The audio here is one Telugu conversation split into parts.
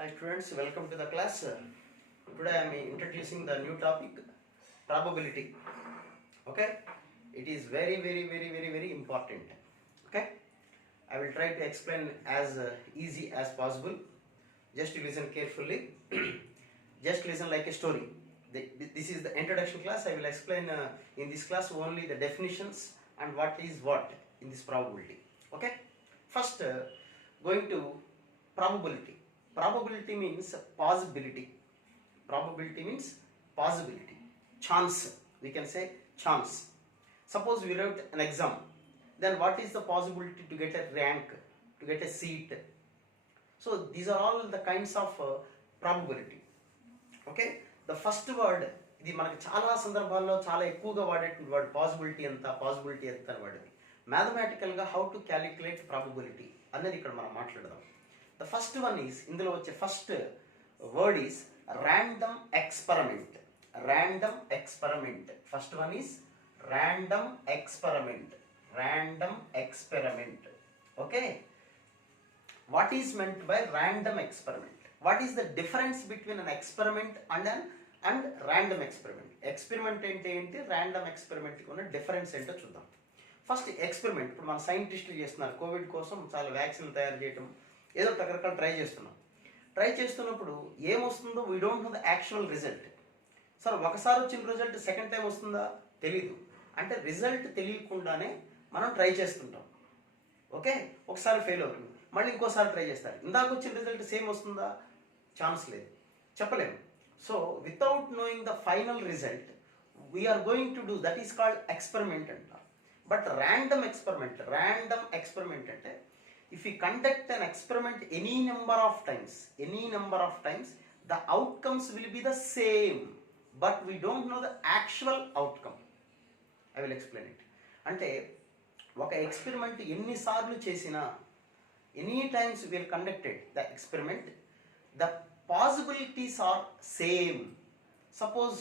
Hi students, welcome to the class. Today I am introducing the new topic, probability. Okay, it is very important. Okay, I will try to explain as easy as possible. Just listen carefully. Just listen like a story. This is the introduction class. I will explain in this class only the definitions and what is what in this probability. Okay, first going to probability. Probability means possibility. Probability means possibility. Chance. We can say chance. Suppose we wrote an exam. Then what is the possibility to get a rank, to get a seat? So these are all the kinds of probability. Okay the first word ఇది మనకి చాలా సందర్భాల్లో చాలా ఎక్కువగా వాడేటువంటి వర్డ్ పాసిబిలిటీ ఎంత అని వాడేది మ్యాథమెటికల్గా హౌ టు క్యాలిక్యులేట్ ప్రాబబిలిటీ అనేది ఇక్కడ మనం మాట్లాడదాం. ద ఫస్ట్ వన్ ఈస్ ఇందులో వచ్చే first word is random experiment. First one is random experiment. Okay, what is meant by random experiment? What is the difference between an experiment and random experiment? Experiment ఏంటి, ర్యాండమ్ ఎక్స్పెరిమెంట్కి ఉన్న డిఫరెన్స్ ఏంటో చూద్దాం. ఫస్ట్ ఎక్స్పెరిమెంట్, ఇప్పుడు మన సైంటిస్టులు చేస్తున్నారు కోవిడ్ కోసం చాలా వ్యాక్సిన్ తయారు చేయడం, ఏదో రకరకాల ట్రై చేస్తున్నప్పుడు ఏమొస్తుందో we don't know the actual result. Sir ఒకసారి వచ్చిన రిజల్ట్ సెకండ్ టైం వస్తుందా తెలీదు, అంటే రిజల్ట్ తెలియకుండానే మనం ట్రై చేస్తుంటాం. ఓకే, ఒకసారి ఫెయిల్ అవుతుంది, మళ్ళీ ఇంకోసారి ట్రై చేస్తారు, ఇందాక వచ్చిన రిజల్ట్ సేమ్ వస్తుందా, ఛాన్స్ లేదు, చెప్పలేము. So without knowing the final result we are going to do, that is called experiment అంట. బట్ ర్యాండమ్ ఎక్స్పెరిమెంట్ అంటే if you conduct an experiment any number of times the outcomes will be the same, but we don't know the actual outcome. I will explain it. అంటే ఒక ఎక్స్పెరిమెంట్ ఎన్నిసార్లు చేసినా, any times we are conducted the experiment, the possibilities are same. Suppose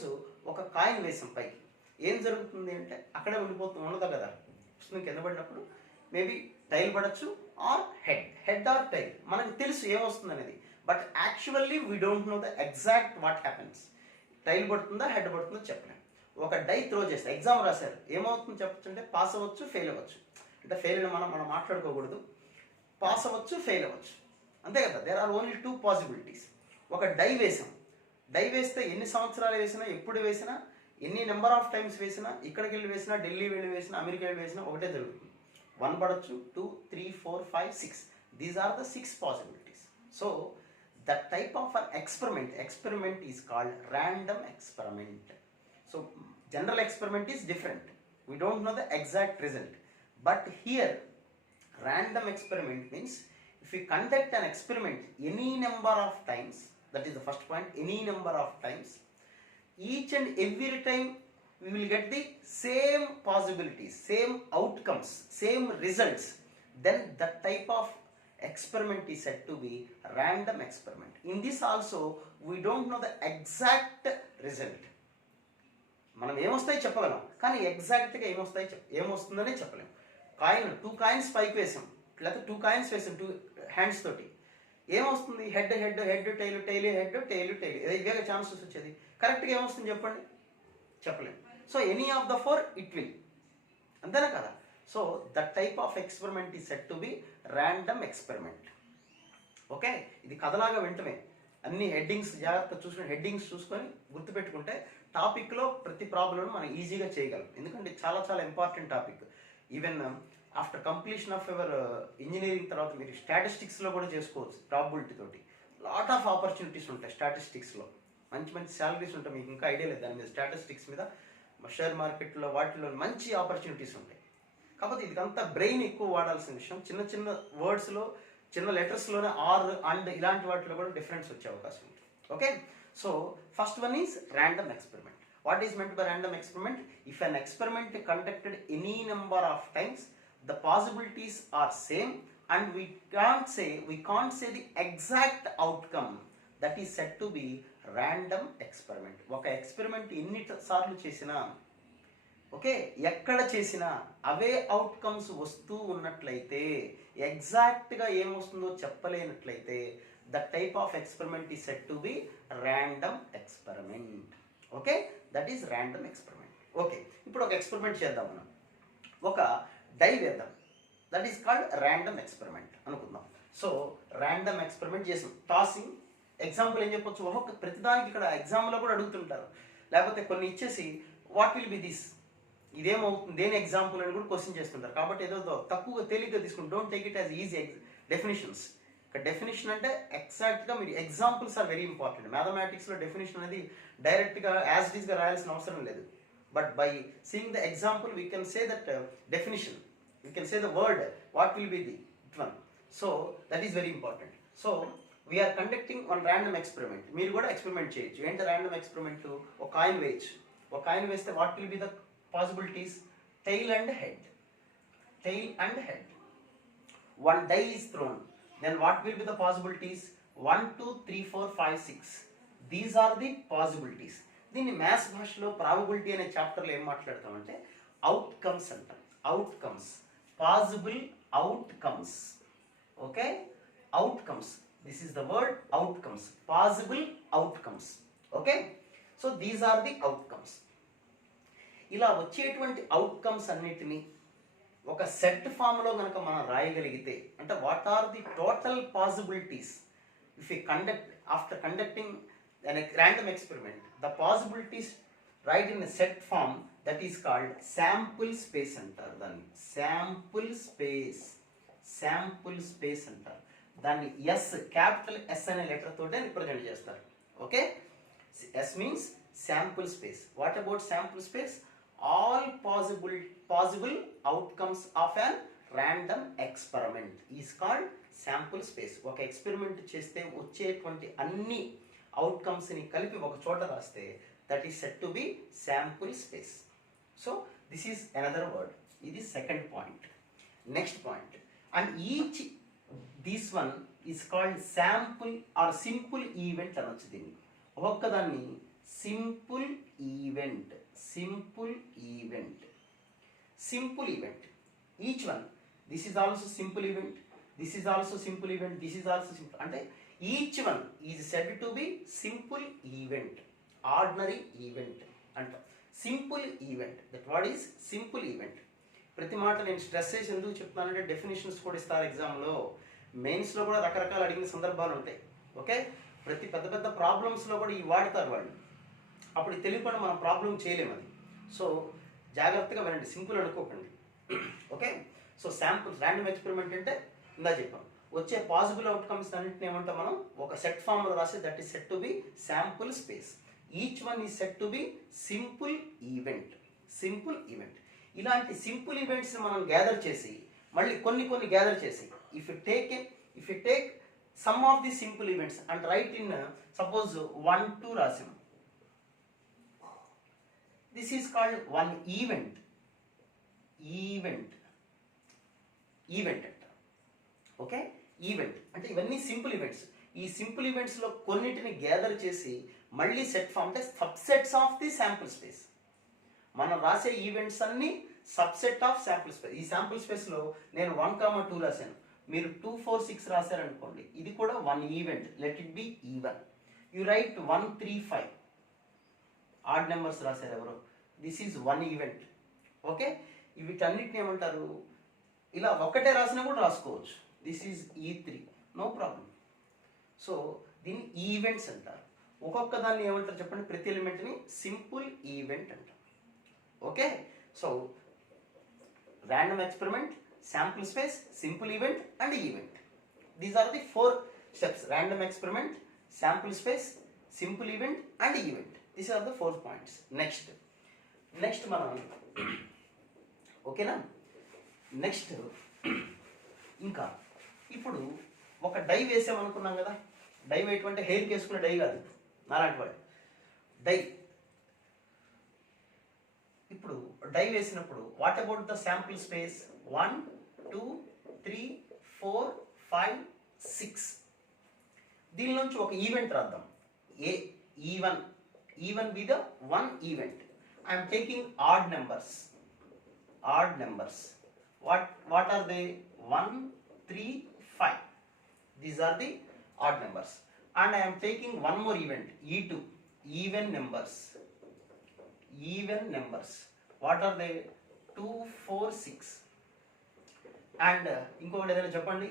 ఒక కాయిన్ వేసాం పైకి, ఏం జరుగుతుంది అంటే అక్కడే ఉండదు కదా, కింద పడినప్పుడు మేబీ టైల్ పడచ్చు ఆర్ హెడ్ ఆర్ టైల్, మనకు తెలుసు ఏమొస్తుంది అనేది. But actually we don't know the exact what happens. Tail పడుతుందా హెడ్ పడుతుందో చెప్పలేం. ఒక డై త్రో చేస్తే ఎగ్జామ్ రాశారు, ఏమవుతుందో చెప్పచ్చు అంటే పాస్ అవ్వచ్చు ఫెయిల్ అవ్వచ్చు. అంటే ఫెయిల్ మనం మాట్లాడుకోకూడదు, పాస్ అవ్వచ్చు ఫెయిల్ అవ్వచ్చు, అంతే కదా. There are only two possibilities. ఒక డై వేస్తే ఎన్ని సంవత్సరాలు వేసినా, ఎప్పుడు వేసినా, ఎన్ని నెంబర్ ఆఫ్ టైమ్స్ వేసినా, ఇక్కడికి వెళ్ళి వేసినా, ఢిల్లీ వెళ్ళి వేసినా, అమెరికా వెళ్ళి వేసినా ఒకటే జరుగుతుంది. 1 పడచ్చు, 2, 3, 4, 5, 6. These are the 6 possibilities. So the type of an experiment is called random experiment. So general experiment is different, we don't know the exact result. But here random experiment means if you conduct an experiment any number of times, that is the first point, any number of times, each and every time we will get the same possibilities, same outcomes, same results, then that type of experiment is said to be random experiment. In this also we don't know the exact result. మనం ఏమొస్తాయి చెప్పగలం, కానీ ఎగ్జాక్ట్గా ఏమొస్తుందనే చెప్పలేం. టూ కాయిన్స్ పైకి వేసాం, లేకపోతే 2 కాయిన్స్ వేసాం 2 హ్యాండ్స్ తోటి, ఏమొస్తుంది? హెడ్ టైల్ ఇవే ఛాన్సెస్ వచ్చేది. కరెక్ట్గా ఏమొస్తుంది చెప్పండి, చెప్పలేం. So any of the 4 it will, అంతేనా కదా. So that type of experiment is set to be random experiment. Okay, ఇది కథలాగా వింటమే, అన్ని హెడ్డింగ్స్ జాగ్రత్తగా చూసుకొని గుర్తుపెట్టుకుంటే టాపిక్లో ప్రతి ప్రాబ్లం మనం ఈజీగా చేయగలం. ఎందుకంటే చాలా important topic. Even after completion of your engineering తర్వాత మీరు స్టాటిస్టిక్స్లో కూడా చేసుకోవచ్చు. ప్రాబిలిటీ తోటి లాట్ ఆఫ్ ఆపర్చునిటీస్ ఉంటాయి స్టాటిస్టిక్స్లో, మంచి సాలరీస్ ఉంటాయి. మీకు ఇంకా ఐడియా లేదు దాని మీద, స్టాటిస్టిక్స్ మీద, షేర్ మార్కెట్లో వాటిలో మంచి ఆపర్చునిటీస్ ఉంటాయి. కాకపోతే ఇదంతా బ్రెయిన్ ఎక్కువ వాడాల్సిన విషయం. చిన్న వర్డ్స్లో, చిన్న లెటర్స్లోనే ఆర్ అండ్ ఇలాంటి వాటిలో కూడా డిఫరెన్స్ వచ్చే అవకాశం ఉంది. Okay, so first one is random experiment. What is meant by random experiment? If an experiment conducted any number of times, the possibilities are same, and we can't say the exact outcome. That is said to be random experiment. ఒక ఎక్స్పెరిమెంట్ ఎన్ని సార్లు చేసినా ఓకే, ఎక్కడ చేసినా అవే అవుట్కమ్స్ వస్తూ ఉన్నట్లయితే, ఎగ్జాక్ట్గా ఏమొస్తుందో చెప్పలేనట్లయితే, the type of experiment is said to be random experiment. Okay, that is random experiment. Okay, ఇప్పుడు ఒక ఎక్స్పెరిమెంట్ చేద్దాం. మనం ఒక డై వేద్దాం, that is called random experiment అనుకుందాం. సో ర్యాండమ్ ఎక్స్పెరిమెంట్ చేసాం, టాసింగ్. ఎగ్జాంపుల్ ఏం చెప్పొచ్చు, ఒక్కొక్క ప్రతిదానికి ఇక్కడ ఎగ్జామ్లో కూడా అడుగుతుంటారు, లేకపోతే కొన్ని ఇచ్చేసి వాట్ విల్ బి దిస్, ఇదేమవుతుంది, దేని ఎగ్జాంపుల్ అని కూడా క్వశ్చన్ చేస్తుంటారు. కాబట్టి ఏదో తక్కువగా తేలిగ్గా తీసుకుని, don't take it as easy definitions. ఇక్కడ డెఫినేషన్ అంటే ఎగ్జాక్ట్గా మీరు ఎగ్జాంపుల్స్ ఆర్ వెరీ ఇంపార్టెంట్. మ్యాథమెటిక్స్లో డెఫినేషన్ అనేది డైరెక్ట్గా యాజ్ ఇట్ ఈస్గా రాయాల్సిన అవసరం లేదు. But by seeing the example we can say that definition, we can say the word what will be the it one. So that is very important. So we are conducting one random experiment. మీరు కూడా ఎక్స్పెరిమెంట్ చేయొచ్చు. ఏంటి ర్యాండమ్ ఎక్స్పెరిమెంట్? ఒక కాయిన్ వేయచ్చు. ఒక కాయిన్ వేస్తే what will be the possibilities? Tail and head. Tail and head. One die is thrown. Then what will be the possibilities? 1, 2, 3, 4, 5, 6. These are the possibilities. దీన్ని మ్యాథ్స్ భాషలో ప్రాబబిలిటీ అనే చాప్టర్లో ఏం మాట్లాడతామంటే అవుట్కమ్స్ అంటాం. Outcomes, possible outcomes. Okay, outcomes, this is the word outcomes, possible outcomes. Okay, so these are the outcomes. ఇలా వచ్చేటువంటి అవుట్కమ్స్ అన్నిటినీ ఒక సెట్ ఫామ్లో కనుక మనం రాయగలిగితే, అంటే what are the total possibilities if you conduct after conducting an random experiment, the possibilities write in a set form, that is called sample space అంటారు. దాన్ని sample space, sample space అంటారు. దాన్ని ఎస్, క్యాపిటల్ ఎస్ అనే లెటర్ తోటే రిప్రజెంట్ చేస్తారు. Okay, yes means sample space. What about sample space? All possible outcomes of an random experiment is called sample space. ఒక ఎక్స్పెరిమెంట్ చేస్తే వచ్చేటువంటి అన్ని అవుట్కమ్స్ని కలిపి ఒక చోట రాస్తే that is set to be sample space. So this is another word. ఇది second point. Next point, and each this one is called sample or simple event అనొచ్చు. దీన్ని ఒక్కొక్కదాన్ని simple event, simple event, simple event. Each one, this is also simple event, this is also simple event, this is also simple. అంటే each one is said to be simple event, ordinary event అంటాం. Simple event, that what is simple event. ప్రతి మాట నేను స్ట్రెస్ చేసి ఎందుకు చెప్తున్నానంటే డెఫినేషన్స్ కూడా ఇస్తారు ఎగ్జామ్లో, మెయిన్స్లో కూడా రకరకాల అడిగిన సందర్భాలు ఉంటాయి. ఓకే, ప్రతి పెద్ద పెద్ద ప్రాబ్లమ్స్లో కూడా ఇవి వాడతారు వాళ్ళు. అప్పుడు తెలియకుండా మనం ప్రాబ్లం చేయలేము అది. సో జాగ్రత్తగా వినండి, సింపుల్ అనుకోకండి. Okay, so samples random experiment అంటే ఇందా చెప్పాం, వచ్చే పాసిబుల్ అవుట్కమ్స్ అన్నింటిని ఏమంటాం మనం ఒక సెట్ ఫామ్లో రాసి, that is set to be sample space. Each one is set to be simple event, simple event. ఇలాంటి సింపుల్ ఈవెంట్స్ మనం గ్యాదర్ చేసి మళ్ళీ కొన్ని గ్యాదర్ చేసి if you take some of the simple events and right in suppose 1, 2 రాసాం, this is called one event. Event అంట. ఓకే, ఈవెంట్ అంటే ఇవన్నీ సింపుల్ ఈవెంట్స్. ఈ సింపుల్ ఈవెంట్స్లో కొన్నిటిని గ్యాదర్ చేసి మళ్ళీ సెట్ ఫామ్ అంటే subsets of the sample space. మనం రాసే ఈవెంట్స్ అన్ని సబ్సెట్ ఆఫ్ శాంపుల్ స్పేస్. ఈ శాంపుల్ స్పేస్లో నేను 1, 2 రాశాను, మీరు 2, 4, 6 రాశారనుకోండి, ఇది కూడా one event, let it be even. You write 1, 3, 5 odd numbers రాశారు ఎవరో, this is one event. Okay, వీటన్నిటిని ఏమంటారు, ఇలా ఒక్కటే రాసినా కూడా రాసుకోవచ్చు, this is E3, no problem. So దీన్ని ఈవెంట్స్ అంటారు. ఒక్కొక్క దాన్ని ఏమంటారు చెప్పండి, ప్రతి ఎలిమెంట్ని సింపుల్ ఈవెంట్ అంటారు. Okay, so random experiment, sample space, simple event and event. These are the 4 steps. Random experiment, sample space, simple event and event. These are the 4 points. Next మనం ఓకేనా, నెక్స్ట్ ఇంకా ఇప్పుడు ఒక డై వేసామనుకున్నాం కదా. డై వేయటువంటి హెయిర్కి వేసుకునే డై కాదు, నాలాంటి వాడు డై. ఇప్పుడు డై వేసినప్పుడు what about the sample space? 1, 2, 3, 4, 5, 6. దీని నుంచి ఒక ఈవెంట్ రాద్దాం. Even be the one event. I am taking odd numbers. What are they? 1, 3, 5. These are the odd numbers. And I am taking one more event, E2, even numbers. What are they? 2, 4, 6. And ఇంకొకటి ఏదైనా చెప్పండి,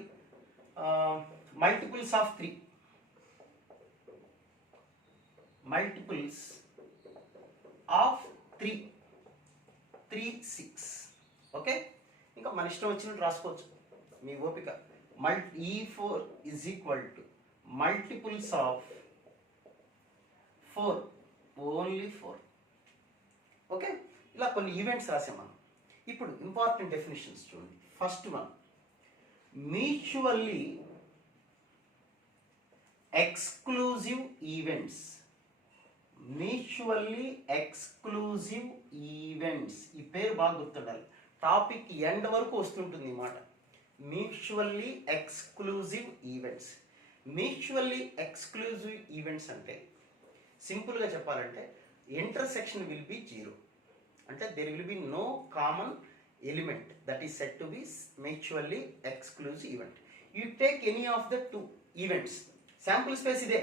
multiples of 3. Multiples of 3, 6. Okay, ఇంకా మన ఇష్టం వచ్చినట్టు రాసుకోవచ్చు, మీ ఓపిక. E4 is equal to multiples of 4, only 4. Okay, ఇలా కొన్ని ఈవెంట్స్ రాసాం మనం. ఇప్పుడు ఇంపార్టెంట్ డెఫినేషన్స్ చూడండి. First one, mutually exclusive events. Mutually exclusive events, ఈ పేరు బాగా గుర్తుండాలి, టాపిక్ ఎండ్ వరకు వస్తుంటుంది ఈ మాట. Mutually exclusive events. Mutually exclusive events అంటే సింపుల్గా చెప్పాలంటే ఇంటర్సెక్షన్ విల్ బి 0. అంటే there will be no common element, that is set to be mutually exclusive event. You take any of the 2 events. Sample space ఇదే,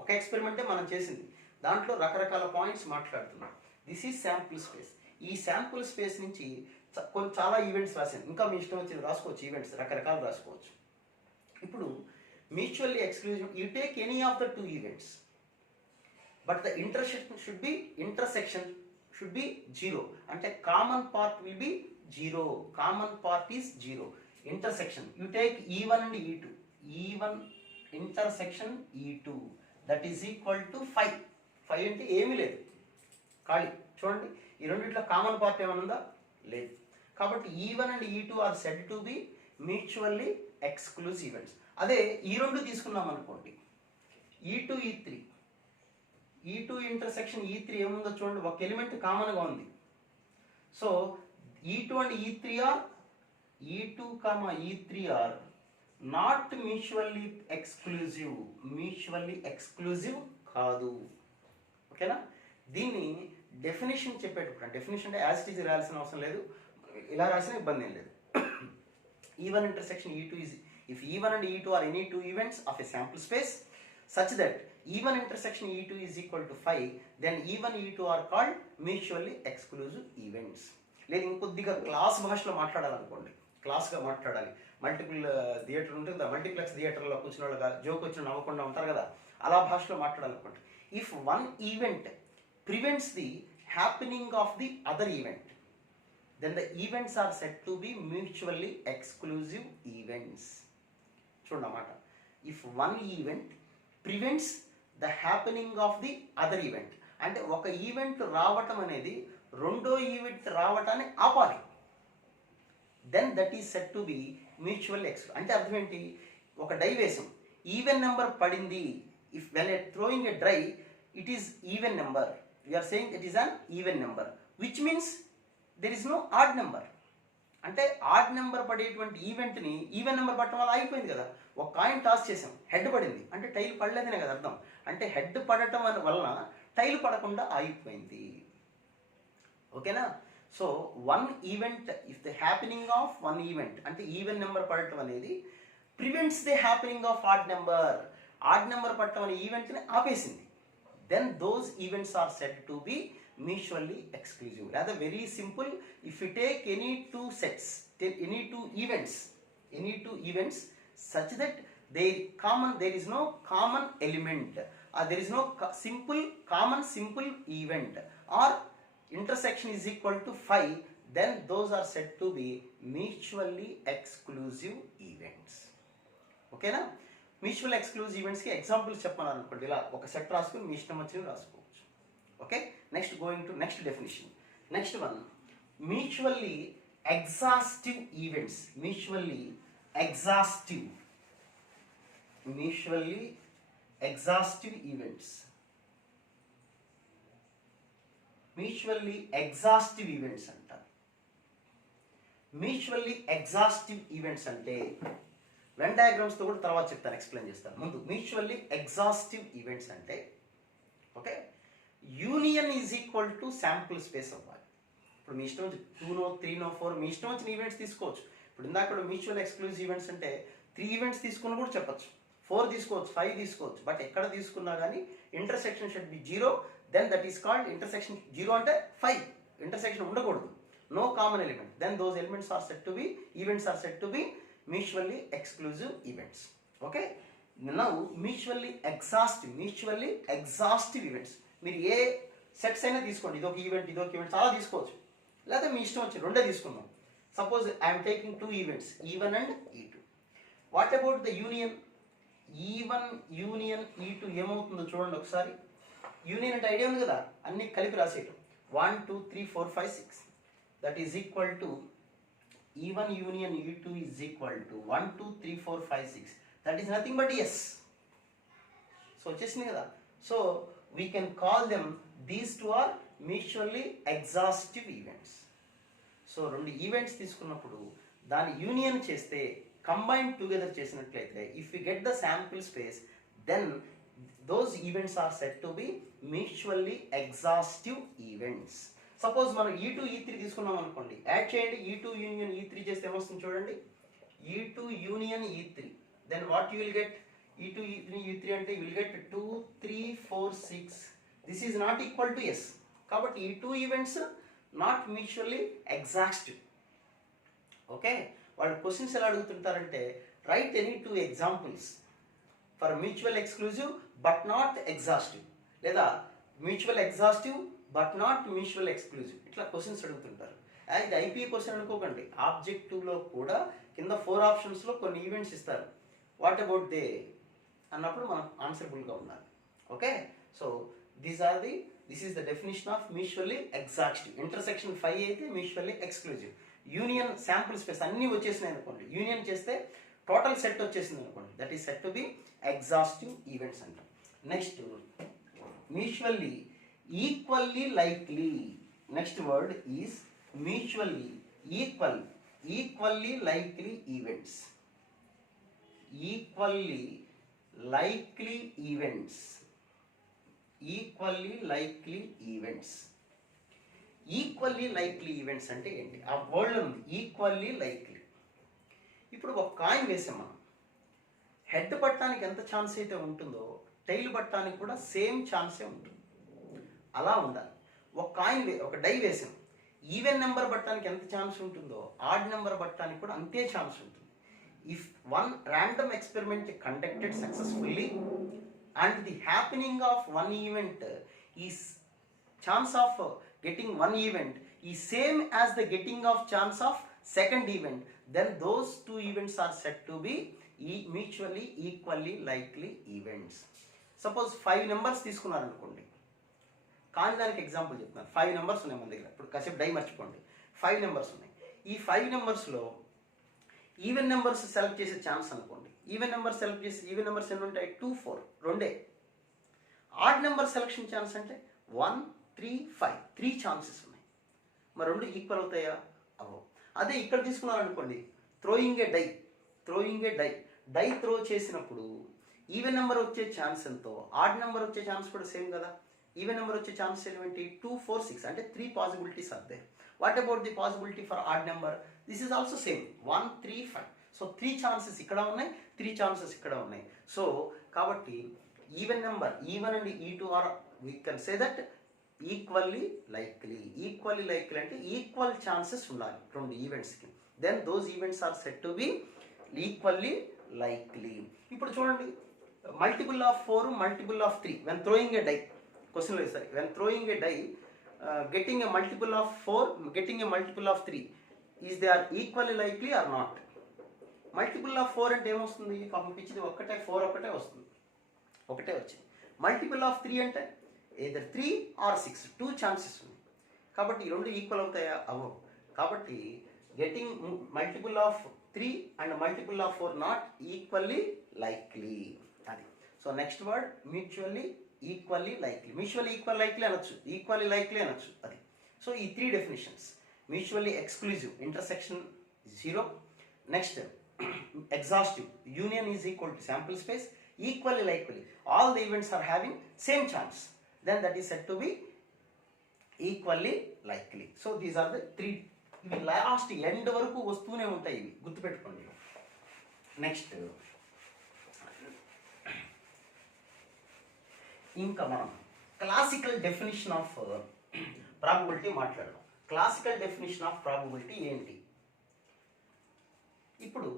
ఒక ఎక్స్పెరిమెంటే మనం చేసింది, దాంట్లో రకరకాల పాయింట్స్ మాట్లాడుతున్నాం. This is sample space. ఈ శాంపుల్ స్పేస్ నుంచి చాలా ఈవెంట్స్ రాశాను, ఇంకా మీ ఇష్టం వచ్చింది రాసుకోవచ్చు, ఈవెంట్స్ రకరకాలు రాసుకోవచ్చు. ఇప్పుడు mutually exclusive, you take any of the 2 events, but the intersection should be 0. అంటే common part will be 0. Common part is 0. Intersection, you take E1 and E2. E1 intersection E2, that is equal to 5. 5 అంటే ఏమీ లేదు, ఖాళీ. చూడండి, ఈ రెండిట్లో కామన్ పార్ట్ ఏమైనా ఉందా? లేదు. కాబట్టి E1 and E2 are said to be mutually exclusive events. అదే ఈ రెండు తీసుకున్నాం అనుకోండి, E2, E3. E2 intersection E3 ఏముందో చూడండి, ఒక ఎలిమెంట్ కామన్గా ఉంది. So E2 and E3 are E2, E3 are not mutually exclusive. Mutually exclusive కాదు. ఓకేనా? దీన్ని డెఫినేషన్ చెప్పేటప్పుడు, డెఫినేషన్ అంటే యాజ్ ఇట్ ఈజ్ రాయాల్సిన అవసరం లేదు, ఇలా రాసిన ఇబ్బంది ఏం లేదు. E1 intersection E2 is, if E1 and E2 are any 2 events of a sample space such that E1 intersection E2 is equal to 5, then E1, E2 are called mutually exclusive events. లేదు ఇంకొద్దిగా క్లాస్ భాషలో మాట్లాడాలనుకోండి, క్లాస్గా మాట్లాడాలి, మల్టిపుల్ థియేటర్ ఉంటుంది కదా, మల్టీప్లెక్స్ థియేటర్లో కూర్చున్న వాళ్ళు జోక్ వచ్చిన నవ్వకుండా ఉంటారు కదా, అలా భాషలో మాట్లాడాలనుకోండి. If one event prevents the happening of the other event, then the events are said to be mutually exclusive events. చూడండి అన్నమాట, if one event prevents the happening of the other event, అంటే ఒక ఈవెంట్ రావటం అనేది రెండో ఈవెంట్ రావటాన్ని ఆపాలి, then that is said to be mutually exclusive. అంటే అర్థం ఏంటి? ఒక డై వేసాం, ఈవెన్ నెంబర్ పడింది. if when throwing a die, it is even number, we are saying it is an even number, which means there is no odd number. అంటే ఆడ్ నెంబర్ పడేటువంటి ఈవెంట్ని ఈవెన్ నెంబర్ పడటం వల్ల అయిపోయింది కదా. ఒక కాయిన్ టాస్ చేసాం, హెడ్ పడింది అంటే టైల్ పడలేదనే కదా అర్థం. అంటే హెడ్ పడటం వలన టైల్ పడకుండా అయిపోయింది. ఓకేనా? So one event, if the happening of one event అంటే ఈవెన్ నెంబర్ పడటం అనేది prevents the happening of odd number. Odd number పడటం అనే ఈవెంట్ని ఆపేసింది. Then those events are said to be mutually exclusive. Rather very simple, if you take any two sets, any two events such that there is no common element, or there is no simple event, or intersection is equal to 5, then those are said to be mutually exclusive events. Okay na? Mutually exclusive events ki examples చెప్పాను అనుకోండి, ఇలా ఒక సెట్ రాసుకుని మీ ఇష్టం వచ్చినవి రాసుకోవచ్చు. Okay, next going to next definition. Next one, mutually exhaustive events. Mutually exhaustive events. Mutually exhaustive events అంటారు. Mutually exhaustive events అంటే వెన్ డయాగ్రామ్స్ తో కూడా తర్వాత చెప్తాను, ఎక్స్ప్లెయిన్ చేస్తాను. ముందు mutually exhaustive events అంటే, okay, union is equal to sample space అవ్వాలి. ఇప్పుడు మీ ఇష్టం వచ్చి 2 3 4 మీ ఇష్టం వచ్చిన ఈవెంట్స్ తీసుకోవచ్చు. ఇప్పుడు ఇందాక మ్యూచువల్ ఎక్స్క్లూజివ్ ఈవెంట్స్ అంటే 3 ఈవెంట్స్ తీసుకుని కూడా చెప్పచ్చు, 4 తీసుకోవచ్చు, 5 తీసుకోవచ్చు. బట్ ఎక్కడ తీసుకున్నా కానీ intersection should be 0, then that is called intersection. 0 అంటే 5 ఇంటర్సెక్షన్ ఉండకూడదు, no common element, then those elements are set to be, events are set to be mutually exclusive events. Okay, now mutually exhaustive events. మీరు ఏ సెట్స్ అయినా తీసుకోండి, ఇదొక ఈవెంట్ చాలా తీసుకోవచ్చు, లేదా మీ ఇష్టం వచ్చి రెండే తీసుకుందాం. Suppose I'm taking 2 events, E1 and E2. What about the union? E1 union E2 ఏమవుతుందో చూడండి ఒకసారి. యూనియన్ అంటే ఐడియా ఉంది కదా, అన్ని కలిపి రాసేయటం. 1 2 3 4 5 6 that is equal to E1 union E2 is equal to 1 2 3 4 5 6. That is nothing but S. So వచ్చేసింది కదా. So we can call them, these two are mutually exhaustive events. So 2 events తీసుకున్నప్పుడు దాన్ని యూనియన్ చేస్తే, కంబైన్ టుగెదర్ చేసినట్లయితే, if you get the sample space, then those events are set to be mutually exhaustive events. Suppose మనం E2 E3 తీసుకున్నాం అనుకోండి, యాడ్ చేయండి. E2 యూనియన్ E3 చేస్తే ఏమొస్తుంది చూడండి. E2 union E3, then what you will get? E2 E3 అంటే you will get 2 3 4 6. This is not equal to S. కాబట్టి ఈ 2 events not mutually exhaustive. Okay, వాళ్ళు క్వశ్చన్స్ ఎలా అడుగుతుంటారంటే, write any 2 examples for mutual exclusive but not exhaustive, లేదా mutual exhaustive but not mutual exclusive, ఇట్లా క్వశ్చన్స్ అడుగుతుంటారు. ఇది ఐపీఏ క్వశ్చన్ అనుకోకండి, ఆబ్జెక్టివ్లో కూడా కింద 4 ఆప్షన్స్లో కొన్ని ఈవెంట్స్ ఇస్తారు. వాట్ అబౌట్ దే అన్నప్పుడు మనం ఆన్సరబుల్గా ఉండాలి. Okay, so this is the definition of mutually exhaustive. Intersection 5 అయితే mutually exclusive. Union sample space అన్నీ వచ్చేసినాయి అనుకోండి, యూనియన్ చేస్తే టోటల్ సెట్ వచ్చేసింది అనుకోండి, that is set to be exhaustive events అంటాం. Next mutually equally likely. Next word is mutually equally likely events. Equally likely events. Equally likely events. Equally likely events అంటే ఏంటి? ఆ వర్డ్ ఉంది ఈక్వల్లీ లైక్లీ. ఇప్పుడు ఒక కాయిన్ వేసాం మనం, హెడ్ పట్టడానికి ఎంత ఛాన్స్ అయితే ఉంటుందో టైల్ పట్టడానికి కూడా సేమ్ ఛాన్సే ఉంటుంది. అలా ఉండాలి. ఒక కాయిన్ ఒక డై వేసాం, ఈవెన్ నెంబర్ పట్టడానికి ఎంత ఛాన్స్ ఉంటుందో ఆడ్ నెంబర్ పట్టడానికి కూడా అంతే ఛాన్స్ ఉంటుంది. If one random experiment conducted successfully and the happening of one event is chance of getting one event is same as the getting of chance of second event, then those 2 events are said to be mutually equally likely events. Suppose 5 numbers తీసుకున్నారు అనుకోండి, కానీ దానికి ఎగ్జాంపుల్ చెప్తున్నాను. 5 నెంబర్స్ ఉన్నాయి మన దగ్గర, ఇప్పుడు కాసేపు డై మర్చిపోండి. 5 నెంబర్స్ ఉన్నాయి. ఈ 5 నెంబర్స్లో ఈవెన్ నెంబర్స్ సెలెక్ట్ చేసే ఛాన్స్ అనుకోండి. ఈవెన్ నెంబర్ సెలెక్ట్ చేసి ఈవెన్ నెంబర్స్ ఎన్ని ఉంటాయి? 2 4 రెండే. ఆడ్ నెంబర్ సెలెక్షన్ ఛాన్స్ అంటే 1 3 5 3 ఛాన్సెస్ ఉన్నాయి. మరి 2 ఈక్వల్ అవుతాయా? అవ్వవు. అదే ఇక్కడ తీసుకున్నారనుకోండి, థ్రోయింగ్ ఏ డై త్రో చేసినప్పుడు ఈవెన్ నెంబర్ వచ్చే ఛాన్స్ ఎంతో ఆడ్ నెంబర్ వచ్చే ఛాన్స్ కూడా సేమ్ కదా. ఈవెన్ నెంబర్ వచ్చే ఛాన్స్ ఏంటి? 2 4 6 అంటే 3 possibilities are there. What about the possibility for odd number? This is also same 1 3 5. So 3 chances ఇక్కడ ఉన్నాయి, 3 ఛాన్సెస్ ఇక్కడ ఉన్నాయి. సో కాబట్టి even number E1 and E2 are, we can say that equally likely. Equally likely అంటే ఈక్వల్ ఛాన్సెస్ ఉండాలి 2 ఈవెంట్స్కి, then those events are set to be equally likely. ఇప్పుడు చూడండి, multiple of 4 multiple of 3 when throwing a die. Question లేదు sir, when throwing a die getting a multiple of 4 getting a multiple of 3, is they are equally likely or not? Multiple of 4 అంటే ఏమొస్తుంది? పంపించింది ఒక్కటే 4 ఒకటే వస్తుంది, ఒకటే వచ్చింది. మల్టిపుల్ ఆఫ్ 3 అంటే either 3 or 6 2 ఛాన్సెస్ ఉన్నాయి. కాబట్టి ఈ 2 ఈక్వల్ అవుతాయా? అవ్వవు. కాబట్టి getting multiple of 3 and multiple of 4 not equally likely. అది. So next word mutually equally likely. Mutually equal likely అనొచ్చు, ఈక్వల్లీ లైక్లీ అనొచ్చు. అది. సో ఈ 3 definitions. Mutually exclusive, intersection 0. Next exhaustive, union is equal to sample space. Equally likely, all the events are having same chance. then that is said to be equally likely. So these are the three. ఇవి లాస్ట్ ఎండ్ వరకు వస్తూనే ఉంటాయి, ఇవి గుర్తుపెట్టుకోండి. నెక్స్ట్ ఇంకా మనం క్లాసికల్ డెఫినిషన్ ఆఫ్ ప్రాబబిలిటీ మాట్లాడదాం. క్లాసికల్ డెఫినిషన్ ఆఫ్ ప్రాబబిలిటీ ఏంటి? ఇప్పుడు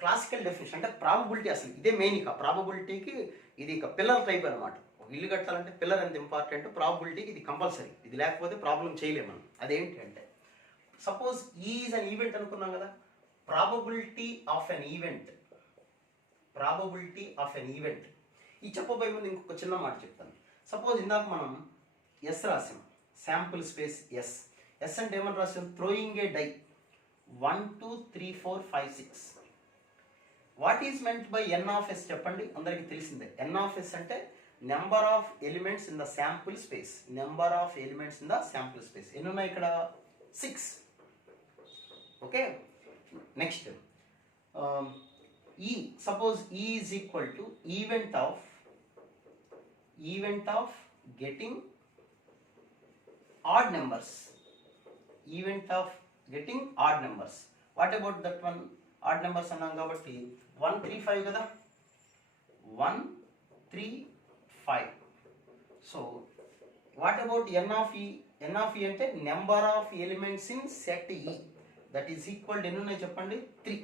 క్లాసికల్ డెఫినేషన్ అంటే ప్రాబబిలిటీ అసలు ఇదే మెయిన్. ఇక ప్రాబబిలిటీకి ఇది ఇక పిల్లర్ టైప్ అనమాట. ఒక ఇల్లు కట్టాలంటే పిల్లర్ ఎంత ఇంపార్టెంట్, ప్రాబబిలిటీకి ఇది కంపల్సరీ. ఇది లేకపోతే ప్రాబ్లం చేయలేము మనం. అదేంటి అంటే సపోజ్ ఈజ్ అన్ ఈవెంట్ అనుకున్నాం కదా, probability of an event, probability of an event. ఈ చెప్పబోయే ముందు ఇంకొక చిన్న మాట చెప్తాను. సపోజ్ ఇందాక మనం ఎస్ రాసాం, శాంపుల్ స్పేస్ ఎస్. ఎస్ అంటే ఏమని రాసాం? Throwing a die 1 2 3 4 5 6. What is meant by n of S చెప్పండి, అందరికీ తెలిసిందే. ఎన్ ఆఫ్ ఎస్ అంటే number of elements in the sample space. Number of elements in the sample space ఎన్ని ఉన్నాయి ఇక్కడ? 6. Okay. Next E suppose E is equal to event of getting odd numbers. Event of getting odd numbers. What about that one? Odd numbers అన్నాం కాబట్టి 1 3 5 కదా, 1 3 5. So what about n of E? N of E అంటే number of elements in set E. That is equal ఎన్ని ఉన్నాయి చెప్పండి? 3.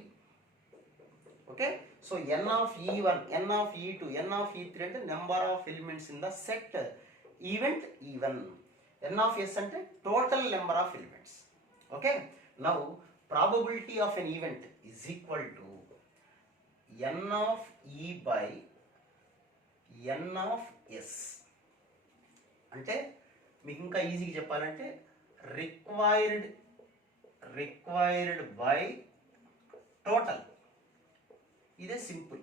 Okay. So n of E one, n of E two, n of ఈ3 అంటే number of elements in the set event even. N of S అంటే total number of elements. Okay. Now probability of an event is equal to n of ఈ బై ఎన్ ఆఫ్ ఎస్. అంటే మీకు ఇంకా ఈజీగా చెప్పాలంటే రిక్వైర్డ్ బై టోటల్. ఇదే సింపుల్.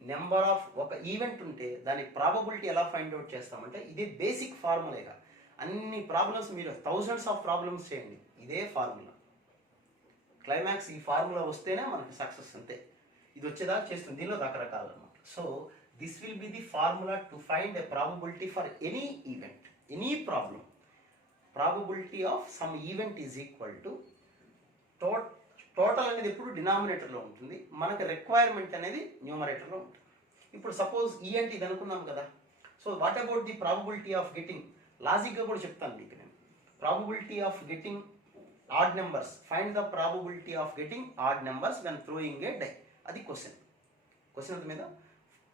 నెంబర్ ఆఫ్ ఒక ఈవెంట్ ఉంటే దాని ప్రాబబిలిటీ ఎలా ఫైండ్ అవుట్ చేస్తామంటే ఇది బేసిక్ ఫార్ములేగా. అన్ని ప్రాబ్లమ్స్ మీరు థౌజండ్స్ ఆఫ్ ప్రాబ్లమ్స్ చేయండి, ఇదే ఫార్ములా. క్లైమాక్స్ ఈ ఫార్ములా వస్తేనే మనకి సక్సెస్. అంతే. ఇది వచ్చేదాకా చేస్తుంది. దీనిలో రకరకాలు అనమాట. So this will be the formula to find a probability for any event, any problem. Probability of some event is equal to total అనేది ఎప్పుడు డినామినేటర్లో ఉంటుంది, మనకి రిక్వైర్మెంట్ అనేది న్యూమరేటర్లో ఉంటుంది. ఇప్పుడు సపోజ్ ఈ అంటే ఇది అనుకున్నాం కదా. So what about the probability of getting? లాజిక్గా కూడా చెప్తాను మీకు నేను. Probability of getting odd numbers. Find the probability of getting odd numbers when throwing a die. అది క్వశ్చన్ మీద.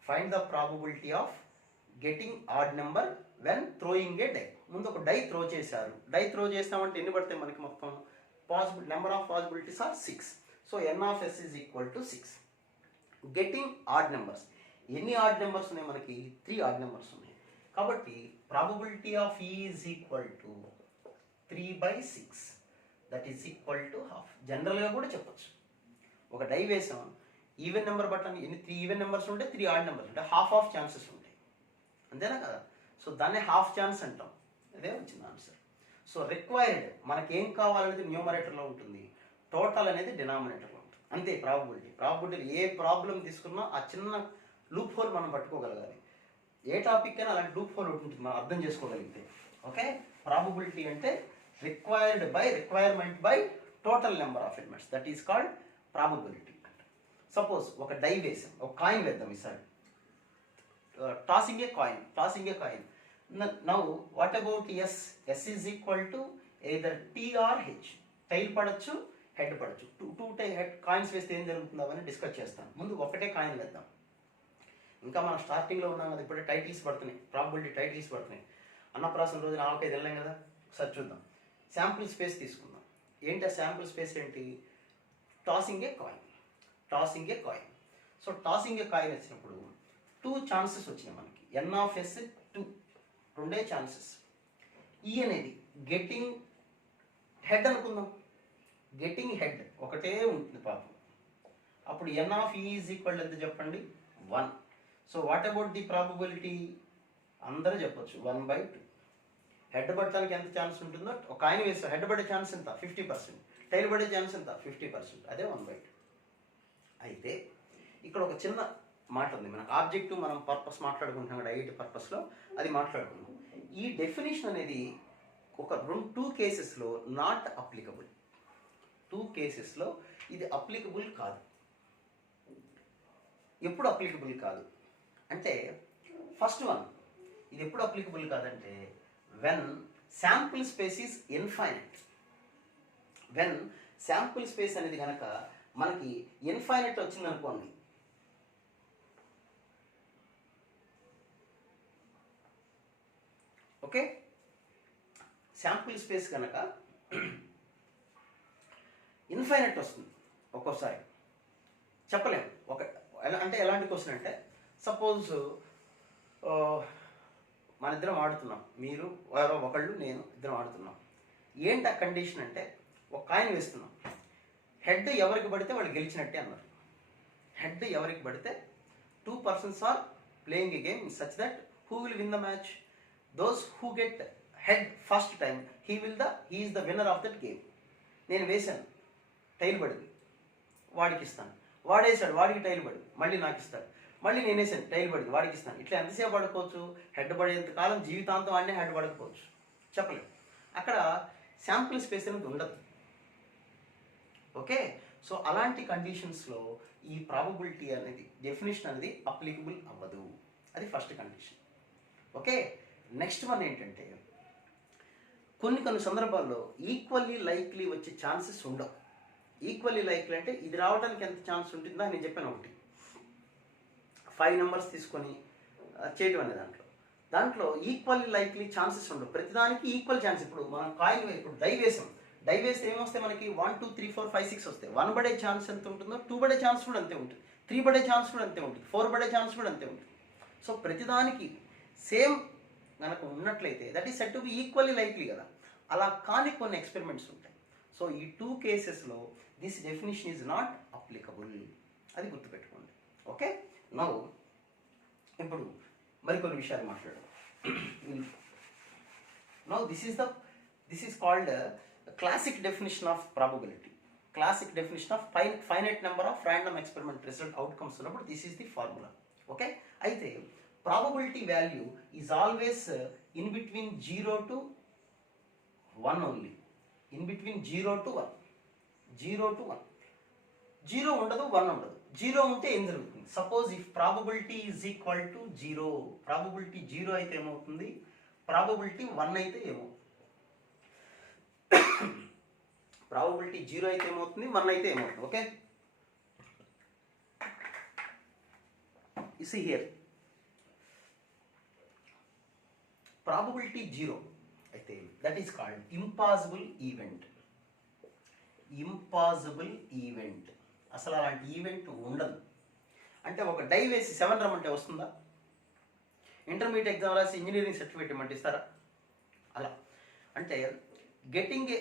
Find the probability of getting odd number when throwing a die. ముందు ఒక డై త్రో చేశారు. డై త్రో చేస్తామంటే ఎన్ని పడతాయి మనకి? మొత్తం number of possibilities are 6. So n of S is equal to 6. Getting odd numbers. ఎన్ని ఆడ్ నెంబర్స్ ఉన్నాయి మనకి? 3 ఆడ్ నెంబర్స్ ఉన్నాయి. కాబట్టి ప్రాబబిలిటీ ఆఫ్ ఈ is equal to 3/6. That is equal to half. జనరల్గా కూడా చెప్పచ్చు. ఒక డై వేసాం, ఈవెన్ నెంబర్ బట్టని ఎన్ని 3 ఈవెన్ నెంబర్స్ ఉంటే 3 ఆడ్ నెంబర్స్ ఉంటే హాఫ్ ఛాన్సెస్ ఉంటాయి. అంతేనా కదా? సో దాన్ని హాఫ్ ఛాన్స్ అంటాం. అదే వచ్చింది ఆన్సర్. సో రిక్వైర్డ్ మనకి ఏం కావాలనేది న్యూమరేటర్లో ఉంటుంది, టోటల్ అనేది డినామినేటర్లో ఉంటుంది. అంతే ప్రాబబిలిటీ ఏ ప్రాబ్లం తీసుకున్నా ఆ చిన్న లూప్ హోల్ మనం పట్టుకోగలగాలి. ఏ టాపిక్ అయినా అలాంటి లూప్ హోల్ ఉంటుంది, మనం అర్థం చేసుకోగలిగితే. ఓకే. ప్రాబబిలిటీ అంటే requirement by total number of elements. That is called probability. Suppose ఒక డై వేసాం, ఒక కాయిన్ వేద్దాం ఈసారి. Tossing a coin. Now what about S? S is equal to either T or H. Tail పడచ్చు, హెడ్ పడచ్చు. టూ హెడ్ కాయిన్స్ వేస్తే ఏం జరుగుతుందో అవన్నీ డిస్కస్ చేస్తాను. ముందు ఒకటే కాయిన్ వేద్దాం. ఇంకా మనం స్టార్టింగ్లో ఉన్నాం కదా, ఇప్పుడే టైటిల్స్ పడుతున్నాయి, ప్రాబబిలిటీ టైటిల్స్ పడుతున్నాయి. అన్నప్రాసన రోజున ఆవకాయ తినలేం కదా. ఒకసారి చూద్దాం. శాంపుల్ స్పేస్ తీసుకుందాం. ఏంటి ఆ శాంపుల్ స్పేస్ ఏంటి? Tossing a coin. So tossing a coin వచ్చినప్పుడు 2 ఛాన్సెస్ వచ్చినాయి మనకి. ఎన్ ఆఫ్ ఎస్ 2, 2 ఛాన్సెస్. ఈ అనేది గెటింగ్ హెడ్ అనుకుందాం. గెటింగ్ హెడ్ ఒకటే ఉంటుంది పాపం. అప్పుడు ఎన్ ఆఫ్ ఈ ఈజ్ ఈక్వల్ ఎంత చెప్పండి? 1. So what about the probability? అందరూ చెప్పొచ్చు 1/2. హెడ్ పడటానికి ఎంత ఛాన్స్ ఉంటుందో ఒక కాయిన్ వేస్తాం. హెడ్ పడే ఛాన్స్ ఎంత? 50%. టైల్ పడే ఛాన్స్ ఎంత? 50%. అదే 1/2. అయితే ఇక్కడ ఒక చిన్న మాట ఉంది. మనకు ఆబ్జెక్టివ్ మనం పర్పస్ మాట్లాడుకుంటాం కదా ఐఐటి పర్పస్లో, అది మాట్లాడుకున్నాం. ఈ డెఫినేషన్ అనేది ఒక 2 కేసెస్లో నాట్ అప్లికబుల్. 2 కేసెస్లో ఇది అప్లికబుల్ కాదు. ఎప్పుడు అప్లికబుల్ కాదు అంటే, ఫస్ట్ వన్ ఇది ఎప్పుడు అప్లికబుల్ కాదంటే, when sample space is infinite. When sample space అనేది కనుక మనకి ఇన్ఫైనైట్ వచ్చింది అనుకోండి, ఓకే, శాంపుల్ స్పేస్ కనుక ఇన్ఫైనైట్ వస్తుంది ఒక్కోసారి, చెప్పలేము. అంటే ఎలాంటి క్వశ్చన్ అంటే, సపోజ్ మన ఇద్దరం ఆడుతున్నాం, మీరు ఎవరో ఒకళ్ళు నేను ఇద్దరం ఆడుతున్నాం. ఏంటి ఆ కండిషన్ అంటే, ఒక కాయిన్ వేస్తున్నాం, హెడ్ ఎవరికి పడితే వాళ్ళు గెలిచినట్టే అన్నారు. హెడ్ ఎవరికి పడితే 2 persons are playing a game such that who will win the match? Those who get head first time he is the winner of that game. నేను వేశాను, టైల్ పడింది, వాడికి ఇస్తాను. వాడేసాడు, వాడికి టైల్ పడింది, మళ్ళీ నాకు ఇస్తాడు. మళ్ళీ నేను వేసాను, టైల్ పడింది, వాడికి ఇస్తాను. ఇట్లా ఎంతసేపు పడుకోవచ్చు? హెడ్ పడేంత కాలం జీవితాంతం వాడినే హెడ్ పడకపోవచ్చు, చెప్పలేము. అక్కడ శాంపుల్ స్పేస్ అనేది ఉండదు. ఓకే, సో అలాంటి కండిషన్స్లో ఈ ప్రాబబిలిటీ అనేది డెఫినేషన్ అనేది అప్లికబుల్ అవ్వదు. అది first condition. Okay, next one ఏంటంటే, కొన్ని సందర్భాల్లో ఈక్వల్లీ లైక్లీ వచ్చే ఛాన్సెస్ ఉండవు. ఈక్వల్లీ లైక్లీ అంటే ఇది రావడానికి ఎంత ఛాన్స్ ఉంటుందో నేను చెప్పాను. ఒకటి 5 numbers తీసుకొని చేయడం అనే దాంట్లో ఈక్వల్లీ లైక్లీ ఛాన్సెస్ ఉండవు. ప్రతిదానికి ఈక్వల్ ఛాన్స్. ఇప్పుడు మనం కాయిన్ ఇప్పుడు డై వేస్తే ఏమొస్తాయి మనకి? 1 2 3 4 5 6 వస్తాయి. 1 పడే ఛాన్స్ ఎంత ఉంటుందో 2 పడే ఛాన్స్ కూడా అంతే ఉంటుంది, 3 పడే ఛాన్స్ కూడా అంతే ఉంటుంది, 4 పడే ఛాన్స్ కూడా అంతే ఉంటుంది. సో ప్రతిదానికి సేమ్ కనుక ఉన్నట్లయితే that is said to be equally likely కదా. అలా కాని కొన్ని ఎక్స్పెరిమెంట్స్ ఉంటాయి. సో ఈ 2 కేసెస్లో this definition is not applicable. అది గుర్తుపెట్టుకోండి. ఓకే, నౌ ఇప్పుడు మరికొన్ని విషయాలు మాట్లాడదాం. Now this is called classic definition of probability. Classic definition of finite number of random experiment result outcomes ఉన్నప్పుడు this is the formula. Okay, అయితే probability value is always in between 0 to 1 only. In between 0 to 1. 0 to 1. 0 ఉండదు, 1 ఉండదు. 0 ఉంటే ఏం జరుగుతుంది? Suppose if probability is equal to 0, probability 0 అయితే ఏమవుతుంది? ప్రాబబిలిటీ 1 అయితే ఏమవుతుంది? ప్రాబబిలిటీ 0 అయితే ఏమవుతుంది? 1 అయితే ఏమవుతుంది? Okay, you see here, probability 0 అయితే that is called impossible event. Impossible event, అసలు అలాంటి ఈవెంట్ ఉండదు. అంటే ఒక డై వేసి 7 రమ్మంటే వస్తుందా? ఇంటర్మీడియట్ ఎగ్జామ్ రాసి ఇంజనీరింగ్ సర్టిఫికేట్ ఇమ్మంటే ఇస్తారా? అలా అంటే getting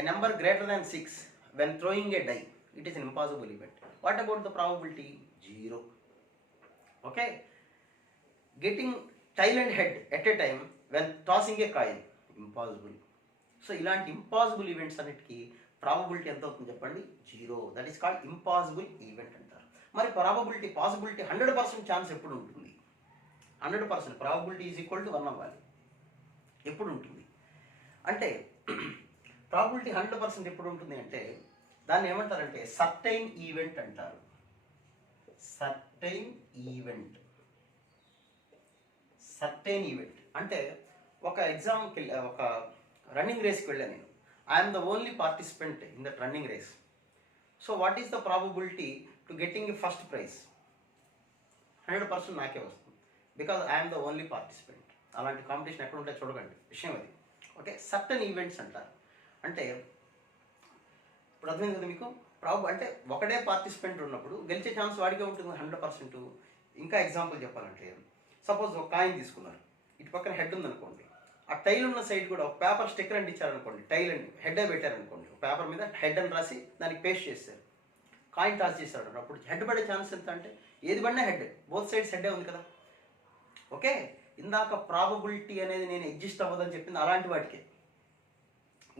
a number greater than 6 when throwing a die, it is an impossible event. What about the probability? 0. Okay, getting tail and head at a time when tossing a coin, impossible. So ఇలాంటి ఇంపాసిబుల్ ఈవెంట్స్ అన్నిటికీ ప్రాబబిలిటీ ఎంత అవుతుంది చెప్పండి? 0. That is called impossible event అంటారు. మరి పాసిబిలిటీ 100% ఛాన్స్ ఎప్పుడు ఉంటుంది? 100% ప్రాబబిలిటీ ఈజ్ ఈక్వల్ టు 1 అవ్వాలి. ఎప్పుడు ఉంటుంది అంటే, ప్రాబబిలిటీ 100% ఎప్పుడు ఉంటుంది అంటే దాన్ని ఏమంటారంటే సర్టైన్ ఈవెంట్ అంటారు. సర్టైన్ ఈవెంట్ అంటే ఒక ఎగ్జామ్కి ఒక రన్నింగ్ రేస్కి వెళ్ళాను నేను. I'm the only participant in that running race. So what is the probability to getting a first prize? 100% నాకే వస్తుంది, because I'm the only participant. అలాంటి కాంపిటీషన్ ఎక్కడ ఉంటే చూడకండి, విషయం అది. ఓకే, సర్టన్ ఈవెంట్స్ అంటారు. అంటే ఇప్పుడు అర్థమైంది కదా మీకు? అంటే ఒకటే పార్టిసిపెంట్ ఉన్నప్పుడు గెలిచే ఛాన్స్ వాడికే ఉంటుంది 100%. ఇంకా ఎగ్జాంపుల్ చెప్పాలంటే, సపోజ్ ఒక కాయిన్ తీసుకున్నారు, ఇటు పక్కన హెడ్ ఉందనుకోండి, ఆ టైల్ ఉన్న సైడ్ కూడా ఒక పేపర్ స్టిక్కర్ అండ్ ఇచ్చారనుకోండి, టైల్ అండ్ హెడ్ పెట్టారనుకోండి, పేపర్ మీద హెడ్ అని రాసి దానికి పేస్ట్ చేస్తారు, కాయిన్ టాస్ చేశాడు, అప్పుడు హెడ్ పడే ఛాన్స్ ఎంత అంటే ఏది పడినా హెడ్, బోత్ సైడ్స్ హెడ్డే ఉంది కదా. ఓకే, ఇందాక ప్రాబబిలిటీ అనేది నేను ఎగ్జిస్ట్ అవ్వదని చెప్పింది అలాంటి వాటికే.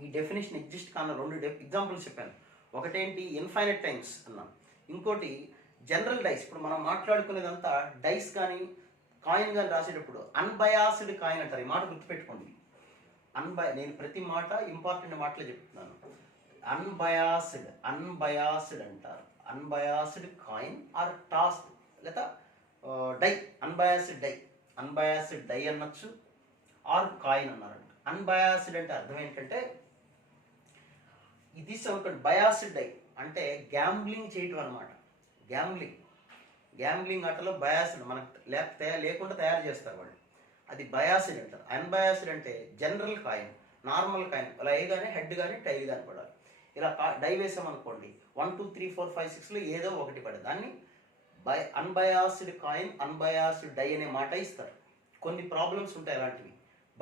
ఈ డెఫినేషన్ ఎగ్జిస్ట్ కాన 2 ఎగ్జాంపుల్స్ చెప్పాను. ఒకటేంటి ఇన్ఫైనైట్ టైమ్స్ అన్నాను, ఇంకోటి జనరల్ డైస్, ఇప్పుడు మనం మాట్లాడుకునేదంతా డైస్ కానీ కాయిన్ కానీ రాసేటప్పుడు అన్బయాస్డ్ కాయిన్ అంటారు. ఈ మాట గుర్తుపెట్టుకోండి. నేను ప్రతి మాట ఇంపార్టెంట్ మాటలే చెప్తున్నాను. అన్బయాస్డ్ అంటారు. అన్బయాస్డ్ కాయిన్ ఆర్ టాస్ లేదా డై, అన్బయాస్డ్ డై అనొచ్చు ఆర్ కాయిన్ అన్నారంట. అన్బయాస్డ్ అంటే అర్థం ఏంటంటే, ఇది అనుకోండి బయాస్డ్ డై అంటే గ్యాంబ్లింగ్ చేయటం అనమాట. గ్యాంబ్లింగ్ ఆటలో బయాస్డ్ మనకు లేకుండా తయారు చేస్తారు వాళ్ళు, అది బయాస్డ్ అంటారు. అన్బయాస్డ్ అంటే జనరల్ కాయిన్, నార్మల్ కాయిన్, అలా కానీ హెడ్ కానీ టైల్ కానీ పడాలి. ఇలా డై వేసామనుకోండి 1 2 3 4 5 6లో ఏదో ఒకటి పడదు, దాన్ని అన్బయాస్డ్ కాయిన్, అన్బయాస్డ్ డై అనే మాట ఇస్తారు. కొన్ని ప్రాబ్లమ్స్ ఉంటాయి అలాంటివి.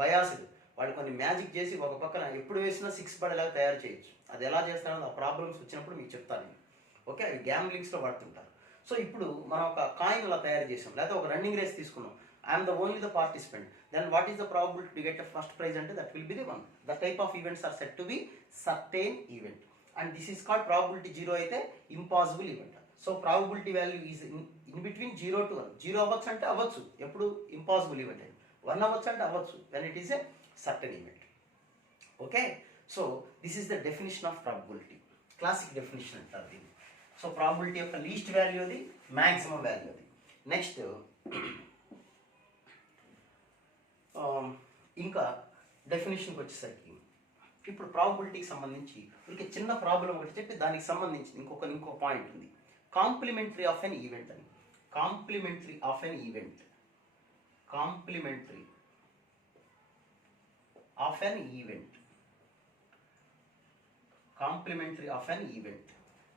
బయాస్డ్ వాళ్ళు కొన్ని మ్యాజిక్ చేసి ఒక పక్కన ఎప్పుడు వేసినా 6 పడేలాగా తయారు చేయొచ్చు. అది ఎలా చేస్తారో ఆ ప్రాబ్లమ్స్ వచ్చినప్పుడు మీకు చెప్తాను. ఓకే, అవి గ్యాంబ్లింగ్స్లో వాడుతుంటారు. సో ఇప్పుడు మనం ఒక కాయిన్ అలా తయారు చేసాం, లేకపోతే ఒక రన్నింగ్ రేస్ తీసుకున్నాం. I'm the only the participant, then what is the probability to get a first prize అంటే that will be the one. The type of events are set to be certain event and this is called probability 0 అయితే impossible event. So probability value is in between 0 to 1. 0 అవ్వచ్చు అంటే అవ్వచ్చు, ఎప్పుడు ఇంపాసిబుల్ ఈవెంట్ అని. 1 అవ్వచ్చు అంటే అవ్వచ్చు when it is a certain event. Okay, so this is the definition of probability. Classic definition అంటారు దీన్ని. సో ప్రాబిలిటీ యొక్క లీస్ట్ వాల్యూ అది, మ్యాక్సిమం వాల్యూ అది. నెక్స్ట్ ఇంకా డెఫినేషన్కి వచ్చేసరికి, ఇప్పుడు ప్రాబిలిటీకి సంబంధించి ఒక చిన్న ప్రాబ్లం ఒకటి చెప్పి దానికి సంబంధించి ఇంకో పాయింట్ ఉంది. కాంప్లిమెంటరీ ఆఫ్ ఎన్ ఈవెంట్ అని. కాంప్లిమెంటరీ ఆఫ్ ఎన్ ఈవెంట్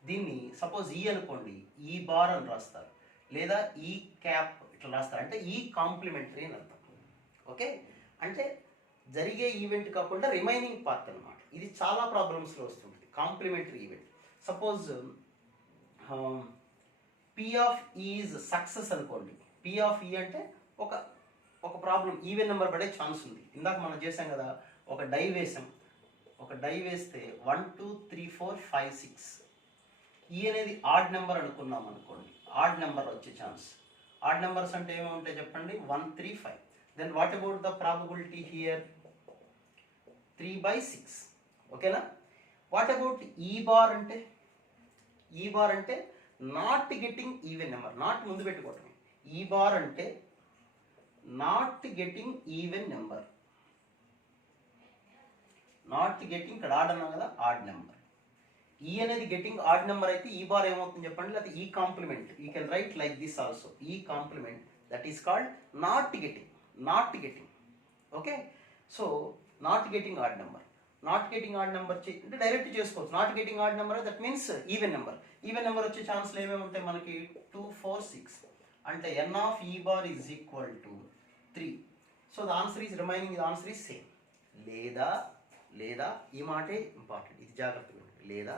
దీన్ని సపోజ్ ఈ అనుకోండి, ఈ బార్ అని రాస్తారు, లేదా ఈ క్యాప్ ఇట్లా రాస్తారు, అంటే ఈ కాంప్లిమెంటరీ అని అర్థం. ఓకే, అంటే జరిగే ఈవెంట్ కాకుండా రిమైనింగ్ పార్ట్ అనమాట. ఇది చాలా ప్రాబ్లమ్స్లో వస్తుంటుంది complementary event. Suppose P of is success అనుకోండి. పి ఆఫ్ ఈ అంటే ఒక ప్రాబ్లం ఈవెన్ నెంబర్ పడే ఛాన్స్ ఉంది. ఇందాక మనం చేసాం కదా, ఒక డై వేస్తే 1 2 3 4 5 6. ఈ అనేది ఆడ్ నెంబర్ అనుకున్నాం అనుకోండి, ఆడ్ నెంబర్ వచ్చే ఛాన్స్. ఆడ్ నెంబర్స్ అంటే ఏమవుతాయి చెప్పండి, 1 3 5. Then what about the probability here, 3/6. ఓకేనా. వాట్ అబౌట్ ఈ బార్ అంటే not getting even number. Not ముందు పెట్టుకోవటమే. ఈ బార్ అంటే not getting even number, not getting, ఇక్కడ ఆడ్ అన్నాం కదా, ఆడ్ నెంబర్. ఈ అనేది గెటింగ్ ఆడ్ నెంబర్ అయితే ఈ బార్ ఏమవుతుంది చెప్పండి, లేకపోతే ఈ complement. You can write like this also, ఈ complement that is called not getting. Okay, so not getting odd number అంటే డైరెక్ట్ చేసుకోవచ్చు. Not getting odd number that means even number వచ్చే ఛాన్స్లు ఏమేమి ఉంటాయి మనకి, 2 4 6. అంటే n of E bar is equal to 3. So the answer is remaining, the answer is same. లేదా ఈ మాటే ఇంపార్టెంట్, ఇది జాగ్రత్తగా ఉంటుంది. లేదా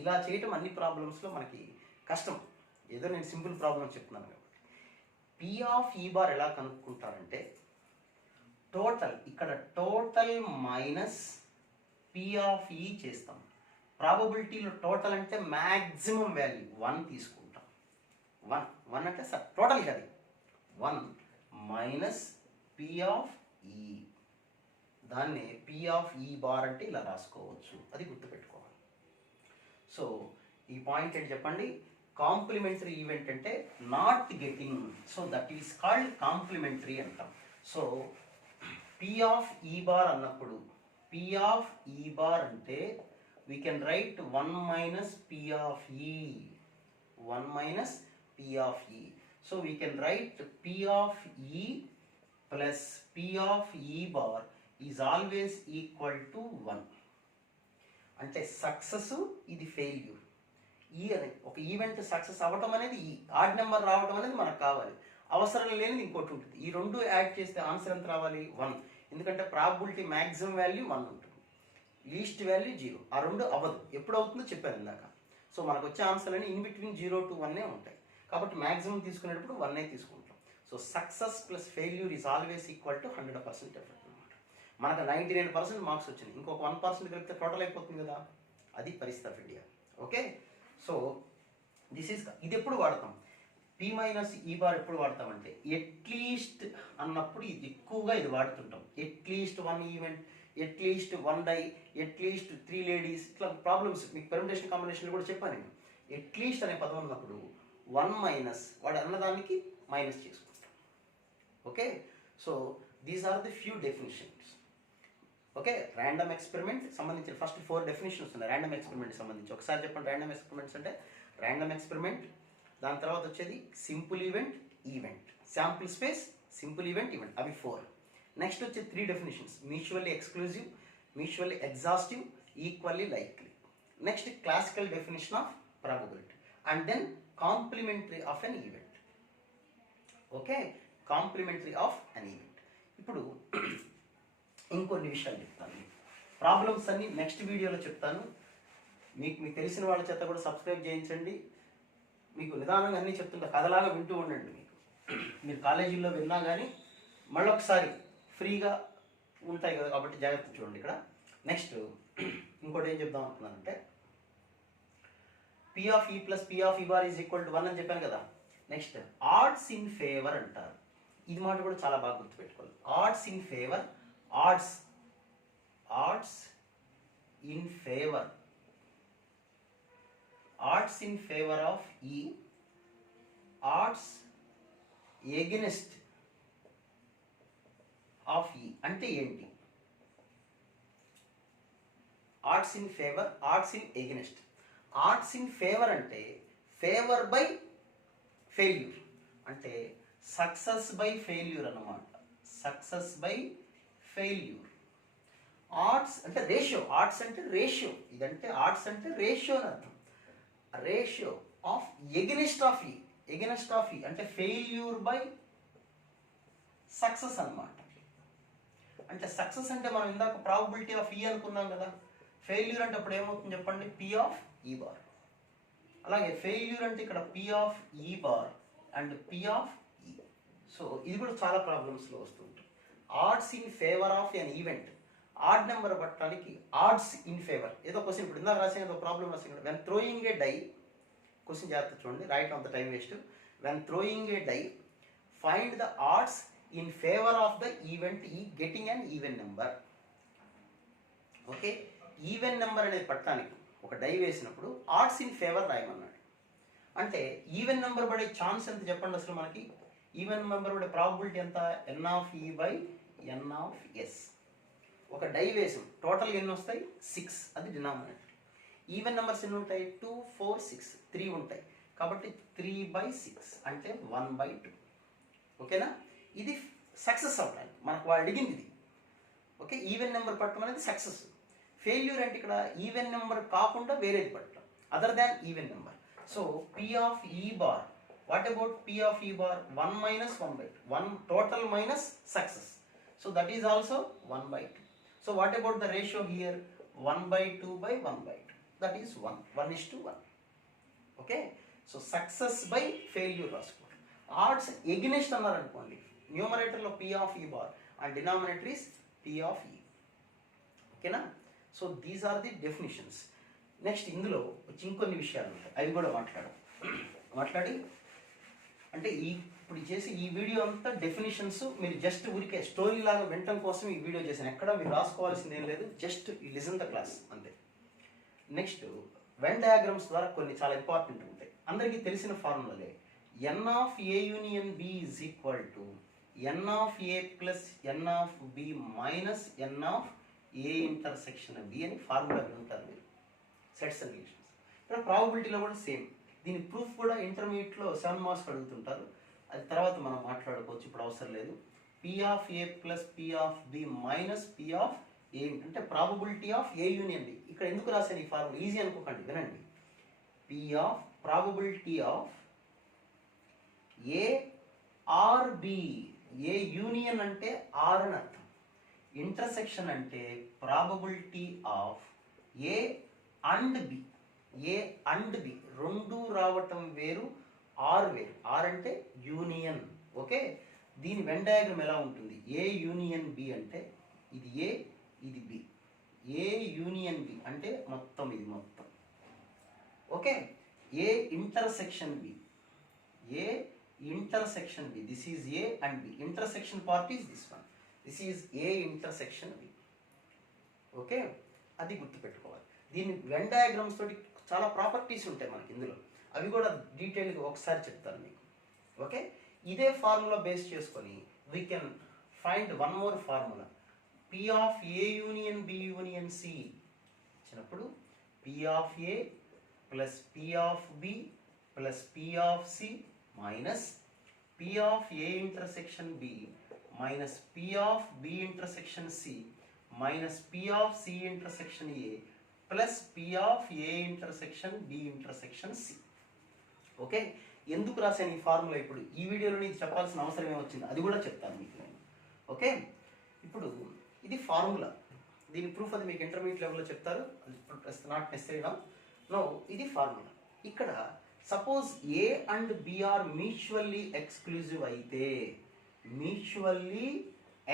ఇలా చేయటం అన్ని ప్రాబ్లమ్స్లో మనకి కష్టం. ఏదో నేను సింపుల్ ప్రాబ్లమ్ చెప్తున్నాను కాబట్టి. పి ఆఫ్ ఈ బార్ ఎలా కనుక్కుంటారంటే, టోటల్ మైనస్ పి ఆఫ్ ఈ చేస్తాం. ప్రాబబిలిటీలో టోటల్ అంటే మ్యాక్సిమం వాల్యూ 1 తీసుకుంటాం. 1 అంటే టోటల్ అది 1 మైనస్ పి ఆఫ్ ఈ. దాన్ని పి ఆఫ్ ఈ బార్ అంటే ఇలా రాసుకోవచ్చు, అది గుర్తుపెట్టుకోవాలి. సో ఈ పాయింట్ ఏంటి చెప్పండి, కాంప్లిమెంటరీ ఈవెంట్ అంటే not getting, so that is called complementary అంటాం. So P of E bar అన్నప్పుడు, పి ఆఫ్ ఈ బార్ అంటే we can write 1 minus P of E, 1 minus P of E. So we can write P of E plus P of E bar is always equal to 1. అంటే సక్సెస్, ఇది ఫెయిల్యూర్. ఈ అని ఒక ఈవెంట్ సక్సెస్ అవ్వటం అనేది, ఈ ఆడ్ నెంబర్ రావడం అనేది మనకు కావాలి. అవసరం లేనిది ఇంకోటి ఉంటుంది. ఈ రెండు యాడ్ చేస్తే ఆన్సర్ ఎంత రావాలి, 1. ఎందుకంటే ప్రాబిలిటీ మ్యాక్సిమం వాల్యూ 1 ఉంటుంది, లీస్ట్ వాల్యూ 0. ఆ రెండు అవ్వదు. ఎప్పుడు అవుతుందో చెప్పాను ఇందాక. సో మనకు వచ్చే ఆన్సర్ అని ఇన్ బిట్వీన్ 0 to 1 ఉంటాయి. కాబట్టి మ్యాక్సిమం తీసుకునేటప్పుడు 1 తీసుకుంటాం. So success plus failure is always equal to 100% effect అనమాట. మనకు 99% మార్క్స్ వచ్చినాయి, ఇంకొక 1% కలిపితే టోటల్ అయిపోతుంది కదా. అది పరిస్థితి ఆఫ్ ఇండియా. ఓకే, సో ఇది ఎప్పుడు వాడతాం, పి మైనస్ ఈ బార్ ఎప్పుడు వాడతామంటే ఎట్లీస్ట్ అన్నప్పుడు ఇది ఎక్కువగా ఇది వాడుతుంటాం. At least 1 event, at least 1 die, at least 3 ladies, ఇట్లా ప్రాబ్లమ్స్ మీకు పెర్మిటేషన్ కాంబినేషన్ కూడా చెప్పాను నేను. ఎట్లీస్ట్ అనే పదం ఉన్నప్పుడు 1 మైనస్ వాడు అన్నదానికి మైనస్ చేసుకుంటాం. Okay, so these are the few definitions. Okay, random experiment సంబంధించిన ఫస్ట్ 4 డెఫినేషన్స్ ఉన్నాయి ర్యాండమ్ ఎక్స్పెరిమెంట్ సంబంధించి. ఒకసారి చెప్పండి, ర్యాండమ్ ఎక్స్పెరిమెంట్స్ అంటే ర్యాండమ్ ఎక్స్పెరిమెంట్, దాని తర్వాత వచ్చేది simple event, event, sample space, simple event, event, అవి 4. నెక్స్ట్ వచ్చే 3 definitions: mutually exclusive, mutually exhaustive, equally likely. Next classical definition of probability, and then complementary of an event. Okay, complementary of an event. ఇప్పుడు ఇంకొన్ని విషయాలు చెప్తాను. ప్రాబ్లమ్స్ అన్ని నెక్స్ట్ వీడియోలో చెప్తాను. మీకు తెలిసిన వాళ్ళ చేత కూడా సబ్స్క్రైబ్ చేయించండి. మీకు నిదానంగా అన్నీ చెప్తుంటా, కథలాగా వింటూ ఉండండి. మీరు కాలేజీల్లో విన్నా కానీ మళ్ళొకసారి ఫ్రీగా ఉంటాయి కదా, కాబట్టి జాగ్రత్త చూడండి. ఇక్కడ నెక్స్ట్ ఇంకోటి ఏం చెప్దాం అనుకున్నానంటే P of E plus P of E bar is equal to 1 అని చెప్పాను కదా. నెక్స్ట్ ఆడ్స్ ఇన్ ఫేవర్ అంటారు. ఇది మాట కూడా చాలా బాగా గుర్తుపెట్టుకోవాలి. Odds in favour, odds in favour, odds in favour of E, odds against of E అంటే ఏంటి? Odds in favour, odds in against. Odds in favour అంటే ఫేవర్ బై ఫెయిల్యూర్, అంటే సక్సెస్ బై ఫెయిల్యూర్ అన్నమాట. Success by failure. ఆడ్స్ అంటే రేషియో, ఆడ్స్ అంటే రేషియో, ఇదంటే ఆడ్స్ అంటే రేషియో అని అర్థం. Ratio of against of E, against of E అంటే ఫెయిల్యూర్ బై సక్సెస్ అన్నమాట. అంటే సక్సెస్ అంటే మనం ఇందాక ప్రాబబిలిటీ ఆఫ్ ఈ అనుకున్నాం కదా, ఫెయిల్యూర్ అంటే అప్పుడు ఏమవుతుంది చెప్పండి? P of E bar. అలాగే ఫెయిల్యూర్ అంటే ఇక్కడ P of E bar and P of E. So ఇది కూడా చాలా ప్రాబ్లమ్స్లో వస్తుంటుంది. Odds in favour of an event, odd number పట్టడానికి ఆడ్స్ ఇన్ ఫేవర్. ఏదో క్వశ్చన్ ఇప్పుడు ఇందాక రాసిన ఏదో ప్రాబ్లం రాసిన, when throwing a die, question జాగ్రత్త చూడండి, right on the time waste. When throwing a die find the odds in favour of the event ఈ getting an even number. Okay, even number అనేది పట్టడానికి ఒక డై వేసినప్పుడు ఆడ్స్ ఇన్ ఫేవర్ రాయమన్నాడు. అంటే ఈవెన్ నెంబర్ పడే ఛాన్స్ ఎంత చెప్పండి అసలు మనకి? ఈవెన్ నెంబర్ పడే ప్రాబబిలిటీ ఎంత? ఎన్ ఆఫ్ ఈ బై ఎన్ ఆఫ్ ఎస్. ఒక డై వేసాం, టోటల్ ఎన్ని వస్తాయి? 6, అది డినామినేటర్. ఈవెన్ నెంబర్స్ ఎన్ని ఉంటాయి? 2, 4, 6, 3 ఉంటాయి. కాబట్టి 3/6 అంటే 1/2. ఓకేనా? ఇది సక్సెస్ అవ్వడానికి మనకు వాళ్ళు అడిగింది ఇది. ఓకే, ఈవెన్ నెంబర్ పట్టడం అనేది సక్సెస్. ఫెయిల్యూర్ అంటే ఇక్కడ ఈవెన్ నెంబర్ కాకుండా వేరేది పట్టడం, other than even number. So P of E bar, what about P of E bar? 1 minus 1/2, 1 total minus success. So that is also 1/2. So what about the ratio here? 1/2/1/2. That is 1. 1:1. Okay. So success by failure రాసుకోండి. Odds against అన్నారు అనుకోండి, న్యూమరేటర్లో P of E bar and denominator is P of E. ఓకేనా? So these are the definitions. Next ఇందులో ఇంకొన్ని విషయాలు ఉంటాయి, అవి కూడా మాట్లాడి అంటే ఇప్పుడు చేసి ఈ వీడియో అంతా డెఫినేషన్స్ మీరు జస్ట్ ఊరికే స్టోరీ లాగా వినటం కోసం ఈ వీడియో చేశాను. ఎక్కడ మీరు రాసుకోవాల్సింది ఏం లేదు, జస్ట్ లిసన్ ద క్లాస్ అంతే. నెక్స్ట్ వెన్ డయాగ్రామ్స్ ద్వారా కొన్ని చాలా ఇంపార్టెంట్ ఉంటాయి, అందరికీ తెలిసిన ఫార్ములాలే. N of A union B is equal to n of A plus n of B minus n of A intersection B అని ఫార్ములా వింటారు మీరు, సెట్స్ అండ్ రిలేషన్స్. ఇక్కడ ప్రాబబిలిటీలో కూడా సేమ్. దీని ప్రూఫ్ కూడా ఇంటర్మీడియట్లో 7 మార్క్స్ అడుగుతుంటారు, అది తర్వాత మనం మాట్లాడుకోవచ్చు, ఇప్పుడు అవసరం లేదు. P of A plus P of B minus P of A అంటే probability of A union B. ఇక్కడ ఎందుకు రాశాను ఈ ఫార్ములా? ఈజీ అనుకోకండి, వినండి. P of probability of A or B. A union అంటే ఆర్ అని అర్థం, ఇంటర్సెక్షన్ అంటే probability of A and B. A and B రెండు రావటం వేరు, ఆర్ వేరు. ఆర్ అంటే యూనియన్. ఓకే, దీని వెన్ డయాగ్రామ్ ఎలా ఉంటుంది? ఏ యూనియన్ బి అంటే ఇది ఏ, ఇది బి. ఏ యూనియన్ బి అంటే మొత్తం ఇది మొత్తం. Okay, A intersection B. A intersection B. This is A and B. Intersection part is this one. This is A intersection B. Okay, అది గుర్తుపెట్టుకోవాలి. దీని వెన్ డయాగ్రామ్స్ తోటి చాలా ప్రాపర్టీస్ ఉంటాయి మనకి ఇందులో, అవి కూడా డీటెయిల్గా ఒకసారి చెప్తాను మీకు. ఓకే, ఇదే ఫార్ములా బేస్ చేసుకొని we can find one more formula. P of A union B union C ఇచ్చినప్పుడు P of A plus P of B plus P of C minus P of A intersection B minus P of B intersection C minus P of C intersection A plus P of A intersection B intersection C. Okay, ఎందుకు రాశాను ఈ ఫార్ములా ఇప్పుడు ఈ వీడియోలో నీకు చెప్పాల్సిన అవసరం ఏమొచ్చింది అది కూడా చెప్తాను మీకు నేను. ఓకే, ఇప్పుడు ఇది ఫార్ములా, దీని ప్రూఫ్ అది మీకు ఇంటర్మీడియట్ లెవెల్లో చెప్తారు, నాట్ నెసరీ నో. ఇది ఫార్ములా. ఇక్కడ suppose A and B are mutually exclusive అయితే, మ్యూచువల్లీ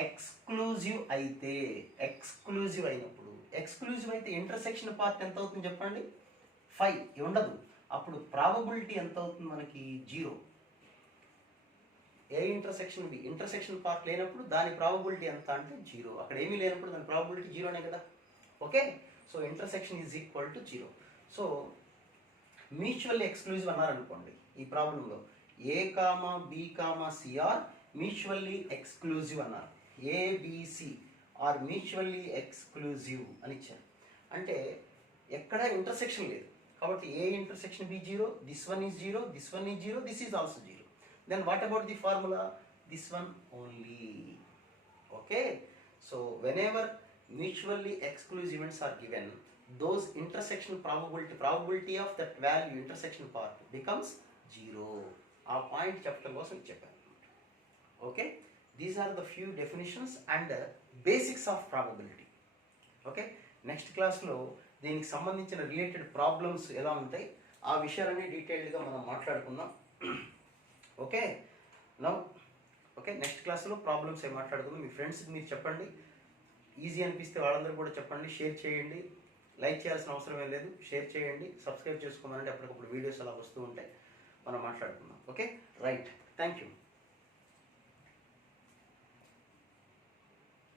ఎక్స్క్లూజివ్ అయితే, ఎక్స్క్లూజివ్ అయినప్పుడు, ఎక్స్క్లూజివ్ అయితే ఇంటర్సెక్షన్ పార్ట్ ఎంత అవుతుంది చెప్పండి? 5 ఉండదు. అప్పుడు ప్రాబబిలిటీ ఎంత అవుతుంది మనకి? 0. A intersection B, intersection part లేనప్పుడు దాని ప్రాబబిలిటీ ఎంత అంటే 0. అక్కడ ఏమీ లేనప్పుడు దాని ప్రాబబిలిటీ 0నే కదా. Okay, so intersection is equal to 0. So mutually exclusive అన్నారనుకోండి ఈ ప్రాబ్లంలో, A comma B comma C are mutually exclusive అన్నారు. ఏబిసి ఆర్ మ్యూచువల్లీ ఎక్స్క్లూజివ్ అని ఇచ్చారు. అంటే ఎక్కడ ఇంటర్సెక్షన్ లేదు కాబట్టి A intersection B 0, this one is 0, this one is 0, this is also 0. Then what about the formula? This one only. Okay, so whenever mutually exclusive events are given, those intersection probability of that value intersection part becomes 0. Our point chapter was in chapter. Okay, these are the few definitions and basics of probability. Okay, next class lo దీనికి సంబంధించిన రిలేటెడ్ ప్రాబ్లమ్స్ ఎలా ఉంటాయి ఆ విషయాలన్నీ డీటెయిల్డ్గా మనం మాట్లాడుకుందాం. ఓకే, నౌ ఓకే, నెక్స్ట్ క్లాస్లో ప్రాబ్లమ్స్ ఏం మాట్లాడుకుందాం. మీ ఫ్రెండ్స్కి మీరు చెప్పండి, ఈజీ అనిపిస్తే వాళ్ళందరూ కూడా చెప్పండి, షేర్ చేయండి. లైక్ చేయాల్సిన అవసరం ఏం లేదు, షేర్ చేయండి, సబ్స్క్రైబ్ చేసుకోమనండి, అప్పటికప్పుడు వీడియోస్ అలా వస్తూ ఉంటాయి, మనం మాట్లాడుకుందాం. Okay, right, thank you.